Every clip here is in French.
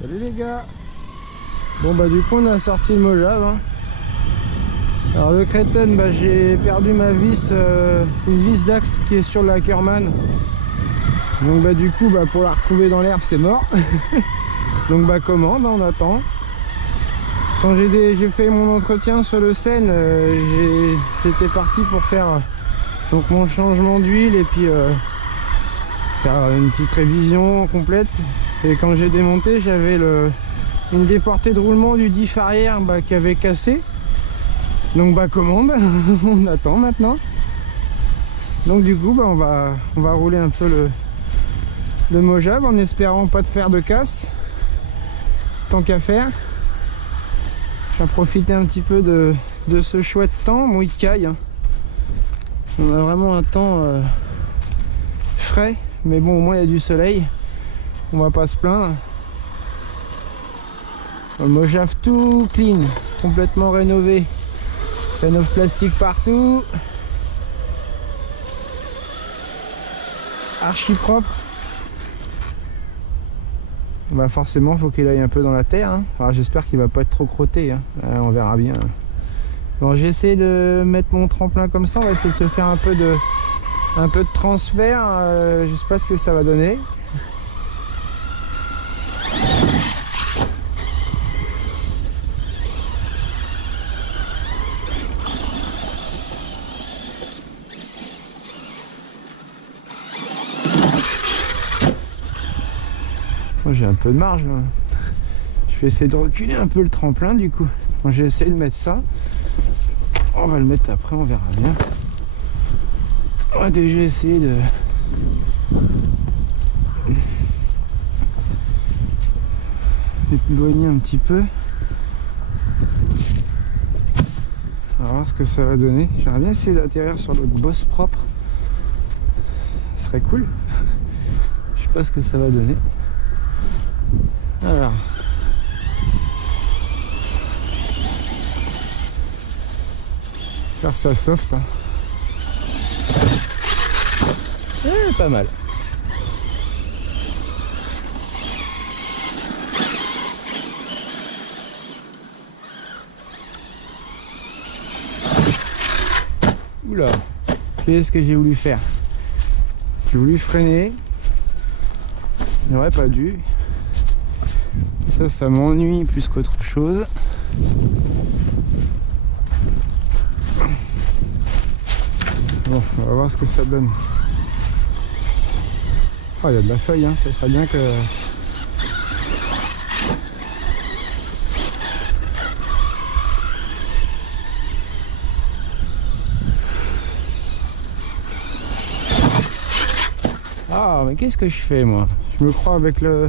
Salut les gars. Bon bah du coup on a sorti le Mojave hein. Alors le Créten, bah, j'ai perdu ma vis, une vis d'axe qui est sur la Kerman. Donc bah du coup bah, pour la retrouver dans l'herbe c'est mort. Donc bah commande, on attend. Quand j'ai fait mon entretien sur le Seine, j'étais parti pour faire donc mon changement d'huile et puis faire une petite révision complète. Et quand j'ai démonté, j'avais une déportée de roulement du diff arrière qui avait cassé. Donc bah commande, on attend maintenant. Donc du coup bah, on va rouler un peu le Mojave en espérant pas de faire de casse. Tant qu'à faire. Je vais profiter un petit peu de ce chouette temps. Bon il caille. Hein. On a vraiment un temps frais. Mais bon au moins il y a du soleil. On va pas se plaindre. Le Mojave tout clean, complètement rénové. Rénove plastique partout. Archi propre. Bah forcément faut qu'il aille un peu dans la terre. Hein. Enfin, j'espère qu'il va pas être trop crotté. Hein. On verra bien. Bon j'ai essayé de mettre mon tremplin comme ça. On va essayer de se faire un peu de transfert. Je sais pas ce que ça va donner. J'ai un peu de marge là. Je vais essayer de reculer un peu le tremplin du coup. Bon, j'ai essayé de mettre ça. On va le mettre après, on verra bien. On va déjà essayer de éloigner un petit peu. On va voir ce que ça va donner. J'aimerais bien essayer d'atterrir sur l'autre bosse propre. Ce serait cool. Je sais pas ce que ça va donner. Alors, faire ça soft. Hein. Pas mal. Oula, qu'est-ce que j'ai voulu faire? J'ai voulu freiner. Il n'aurait pas dû. Ça m'ennuie plus qu'autre chose. Bon, on va voir ce que ça donne. Oh, il y a de la feuille, hein. Ça serait bien que... Ah, mais qu'est-ce que je fais, moi? Je me crois avec le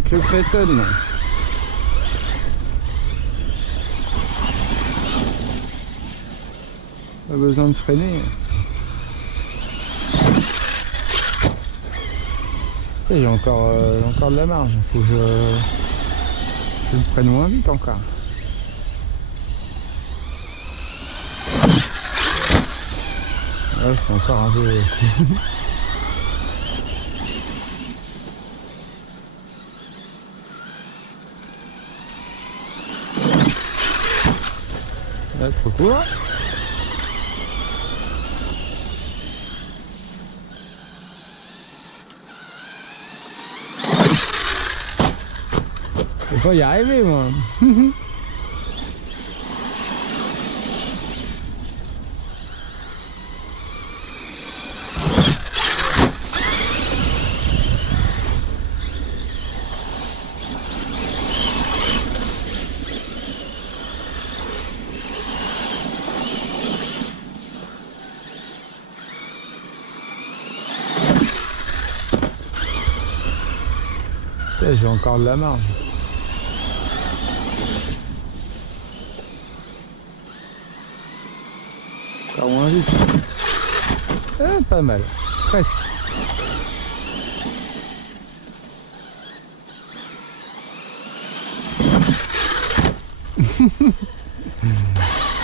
Créten. Pas besoin de freiner. J'ai encore de la marge. Il faut que je le prenne moins vite encore. Ouais, c'est encore un peu... Là, trop court. Je vais pas y arriver moi. J'ai encore de la marge. Encore moins vite. Pas mal. Presque.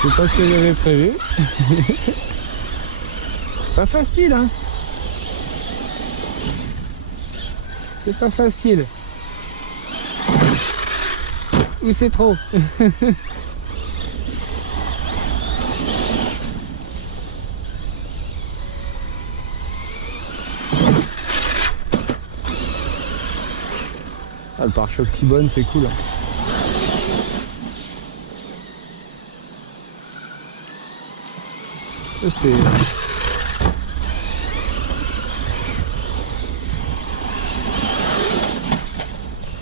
C'est pas ce que j'avais prévu. Pas facile, hein. C'est pas facile. ou c'est trop? Ah, le pare-choc T-Bone, c'est cool. Ça, c'est...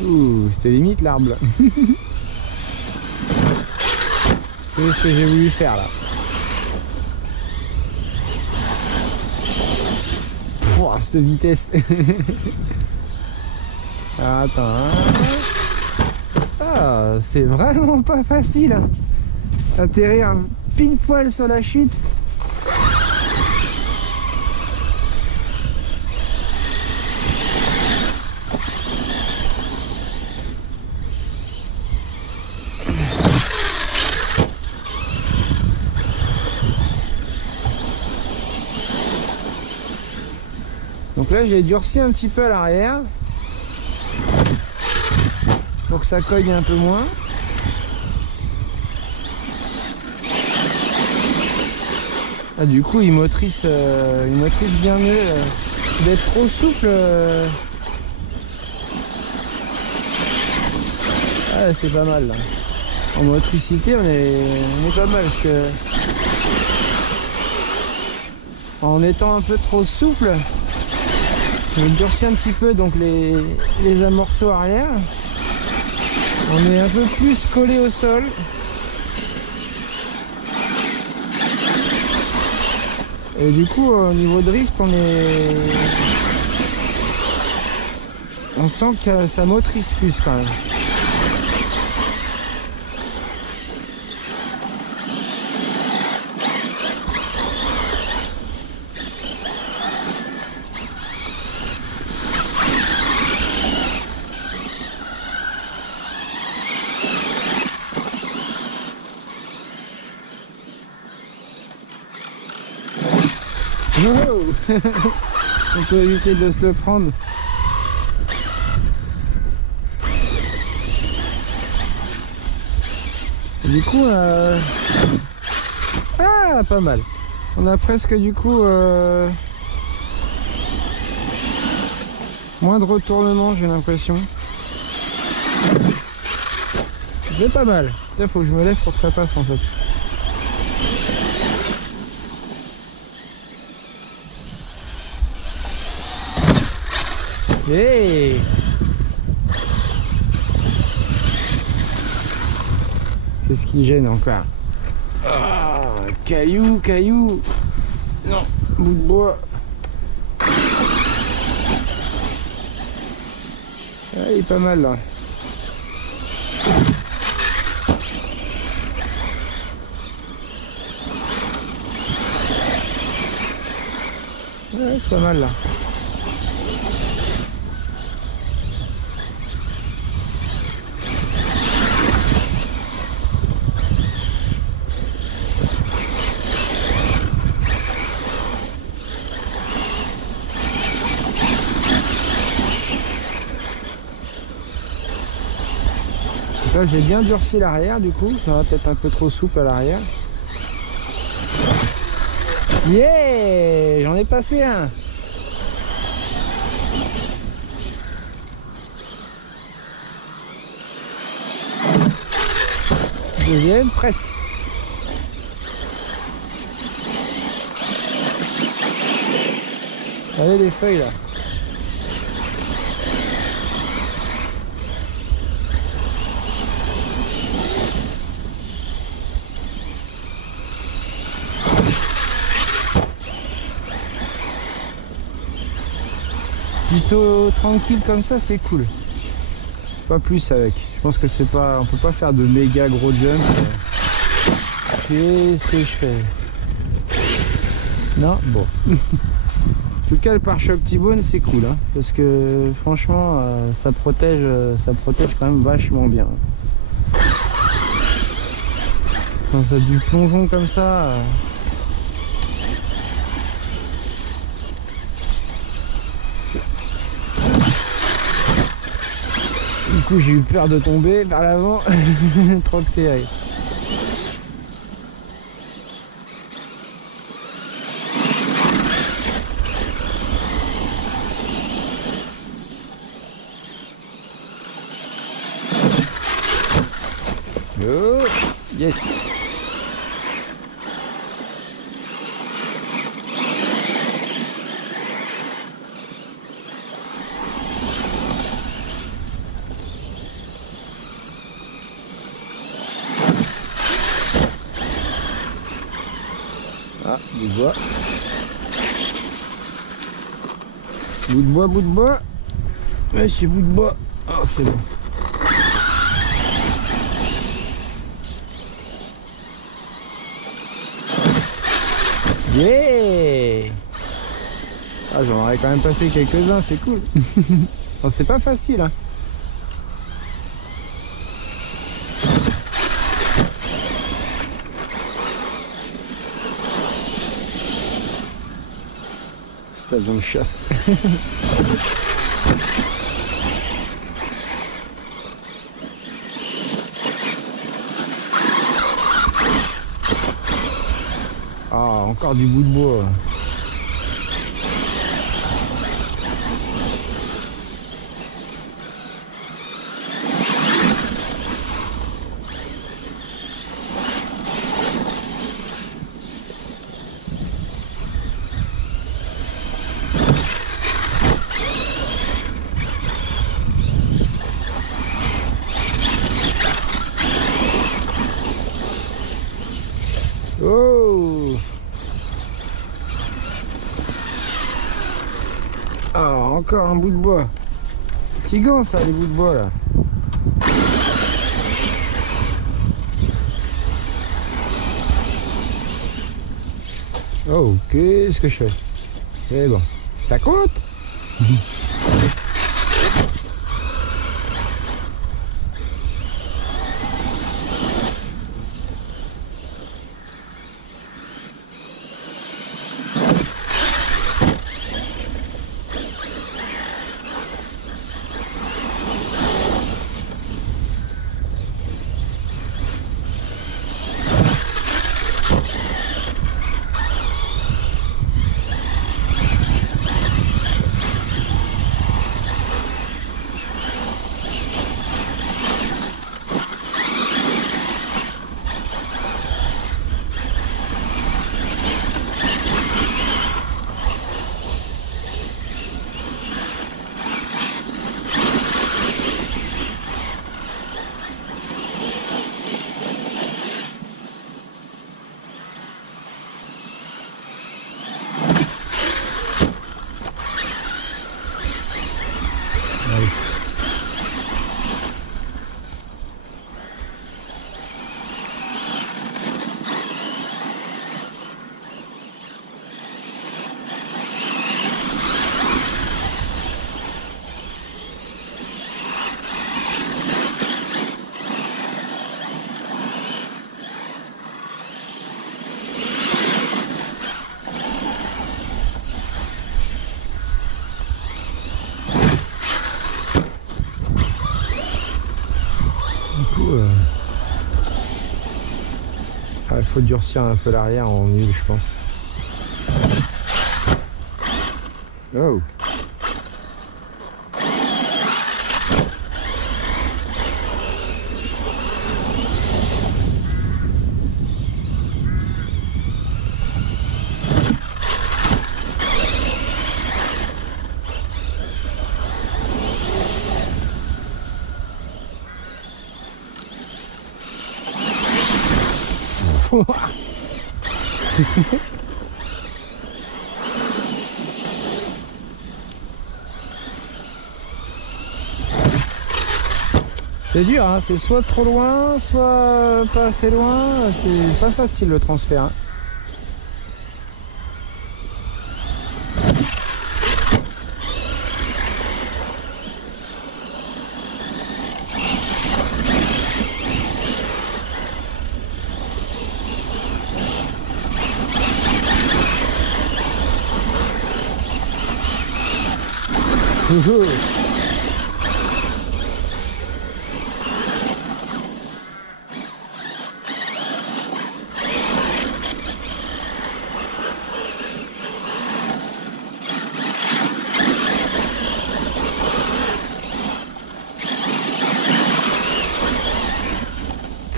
Ouh, c'était limite l'arbre là. C'est ce que j'ai voulu faire là. Pouah, cette vitesse. Alors, attends. Hein. Ah, c'est vraiment pas facile. Hein. Atterrir pile poil sur la chute. Donc là j'ai durci un petit peu à l'arrière pour que ça cogne un peu moins. Ah, du coup il motrice bien mieux. D'être trop souple, ah, c'est pas mal là. En motricité on est pas mal parce que en étant un peu trop souple, je durcis un petit peu donc les amortos arrière. On est un peu plus collé au sol. Et du coup au niveau drift on sent que ça motrice plus quand même. On peut éviter de se le prendre. Du coup, ah, pas mal. On a presque du coup moins de retournement, j'ai l'impression. C'est pas mal. Il faut que je me lève pour que ça passe en fait. Hey! Qu'est-ce qui gêne encore? Ah, caillou. Non, bout de bois. Ah, il est pas mal là. Ouais, c'est pas mal là. Là j'ai bien durci l'arrière du coup, ça va peut-être un peu trop souple à l'arrière. Yeah, j'en ai passé un. Deuxième, presque. Regardez les feuilles là. Petit saut tranquille comme ça, c'est cool. Pas plus avec. Je pense que c'est pas, on peut pas faire de méga gros jump. Qu'est-ce que je fais? Non, bon. En tout cas, le pare-choc T-Bone, c'est cool, hein, parce que franchement, ça protège quand même vachement bien. Quand ça a du plongeon comme ça. Du coup j'ai eu peur de tomber par l'avant, trop serré. Oh, yes. Ah, bout de bois. Bout de bois, bout de bois. Monsieur bout de bois. Ah, c'est bon. Yeah. Ah, j'en aurais quand même passé quelques-uns, c'est cool. Bon, c'est pas facile, hein. Station de chasse. Ah, encore du bout de bois. Oh! Ah, encore un bout de bois. Petit gant ça, les bouts de bois là. Oh, qu'est-ce que je fais? Eh bon, ça compte? Il faut durcir un peu l'arrière en mule, je pense. Oh! C'est dur, hein, c'est soit trop loin, soit pas assez loin. C'est pas facile le transfert. Hein.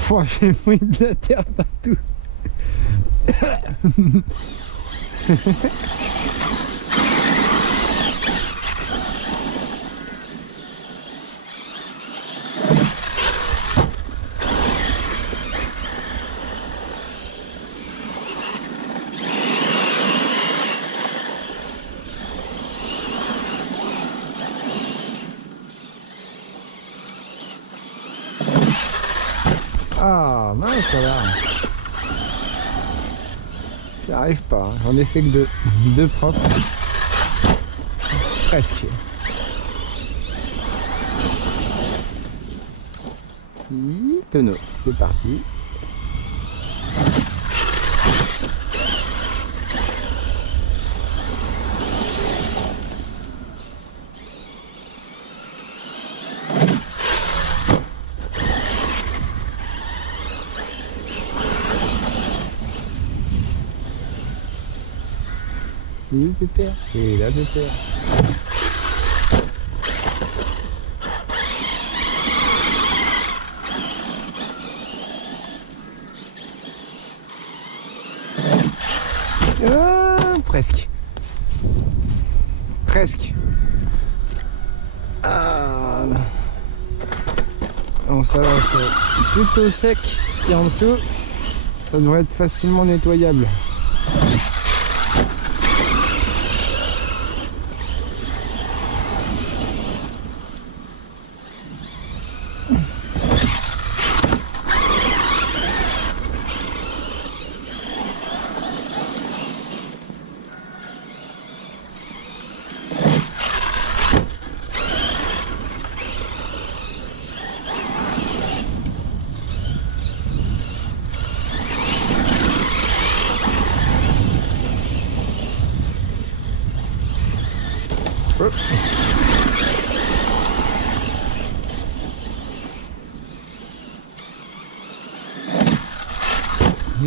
Pouah, j'ai pris de la terre partout. Ah mince alors. J'y arrive pas, j'en ai fait que deux. Deux propres. Presque. Tonneau, c'est parti. Il est où Pépère? Il est là Pépère. Ah, presque. Presque. Ah. Bon, ça va, c'est plutôt sec ce qui est en dessous. Ça devrait être facilement nettoyable.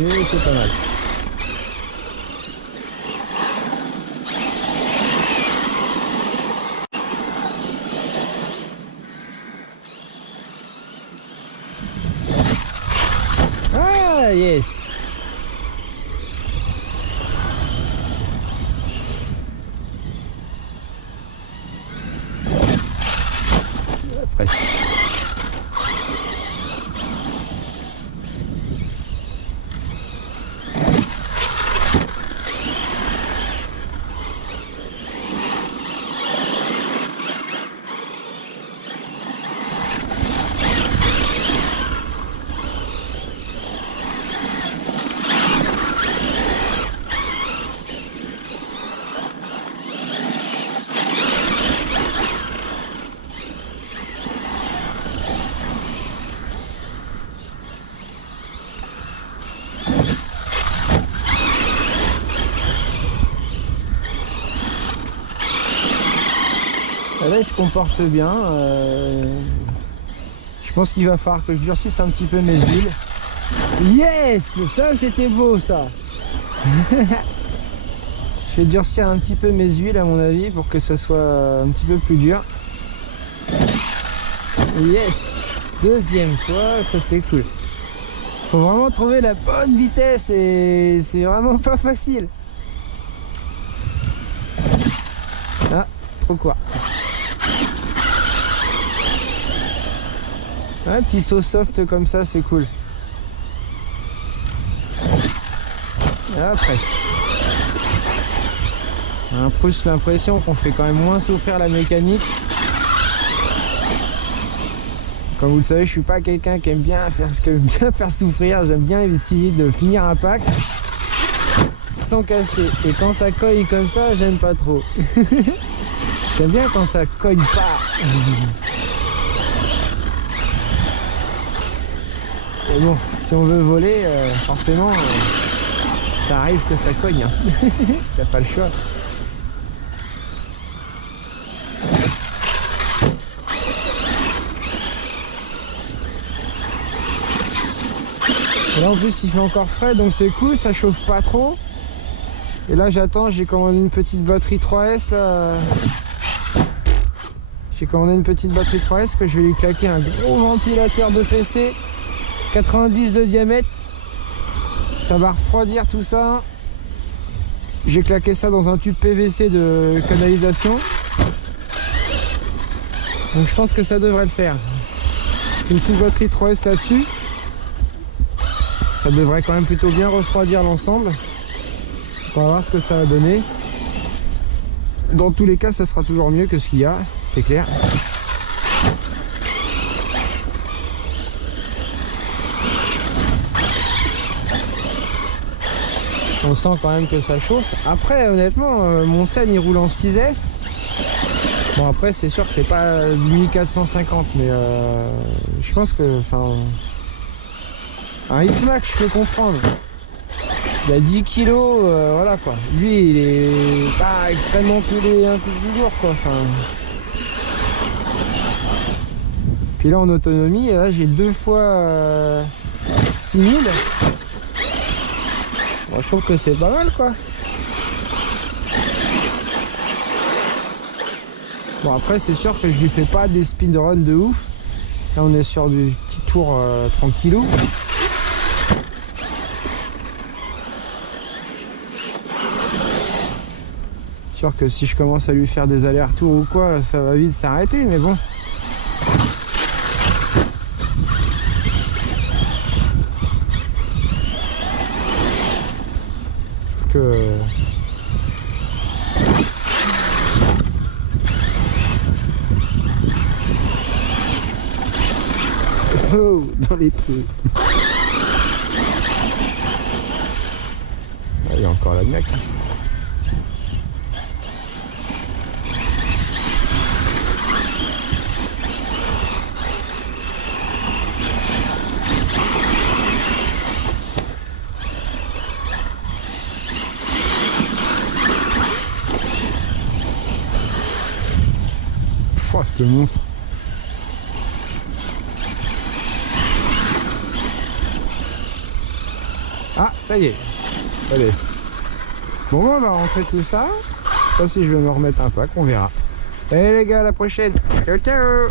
Et c'est pas mal. Ah yes. Presque. Là il se comporte bien. Je pense qu'il va falloir que je durcisse un petit peu mes huiles. Yes, ça c'était beau ça. Je vais durcir un petit peu mes huiles à mon avis pour que ça soit un petit peu plus dur. Yes, deuxième fois, ça c'est cool. Faut vraiment trouver la bonne vitesse et c'est vraiment pas facile. Ah, trop quoi. Un petit saut soft comme ça, c'est cool. Ah, presque. On a plus l'impression qu'on fait quand même moins souffrir la mécanique. Comme vous le savez, je suis pas quelqu'un qui aime bien faire souffrir. J'aime bien essayer de finir un pack sans casser. Et quand ça cogne comme ça, j'aime pas trop. J'aime bien quand ça cogne pas. Mais bon, si on veut voler, forcément, ça arrive que ça cogne. Hein. T'as pas le choix. Et là en plus il fait encore frais, donc c'est cool, ça chauffe pas trop. Et là j'attends, j'ai commandé une petite batterie 3S là. J'ai commandé une petite batterie 3S que je vais lui claquer un gros ventilateur de PC 90 de diamètre. Ça va refroidir tout ça. J'ai claqué ça dans un tube PVC de canalisation. Donc je pense que ça devrait le faire. Une petite batterie 3S là-dessus. Ça devrait quand même plutôt bien refroidir l'ensemble. On va voir ce que ça va donner. Dans tous les cas, ça sera toujours mieux que ce qu'il y a, c'est clair. On sent quand même que ça chauffe. Après, honnêtement, mon scène il roule en 6S. Bon, après, c'est sûr que c'est pas du 1450, mais je pense que, enfin, un X-Max, je peux comprendre. Il a 10 kilos, voilà quoi. Lui, il est pas extrêmement coulé, un peu plus lourd quoi. Enfin. Puis là, en autonomie, là, j'ai 2 fois 6000. Bon, je trouve que c'est pas mal quoi. Bon, après, c'est sûr que je lui fais pas des speedruns de ouf. Là, on est sur du petit tour tranquillou. Sûr que si je commence à lui faire des allers-retours ou quoi, ça va vite s'arrêter, mais bon. Je trouve que... Oh, dans les pieds. Il y a encore la mec. Oh, ce monstre. Ah, ça y est, ça laisse. Bon, on va rentrer tout ça. Je sais pas si je vais me remettre un pack, on verra. Allez les gars, à la prochaine. Ciao, ciao.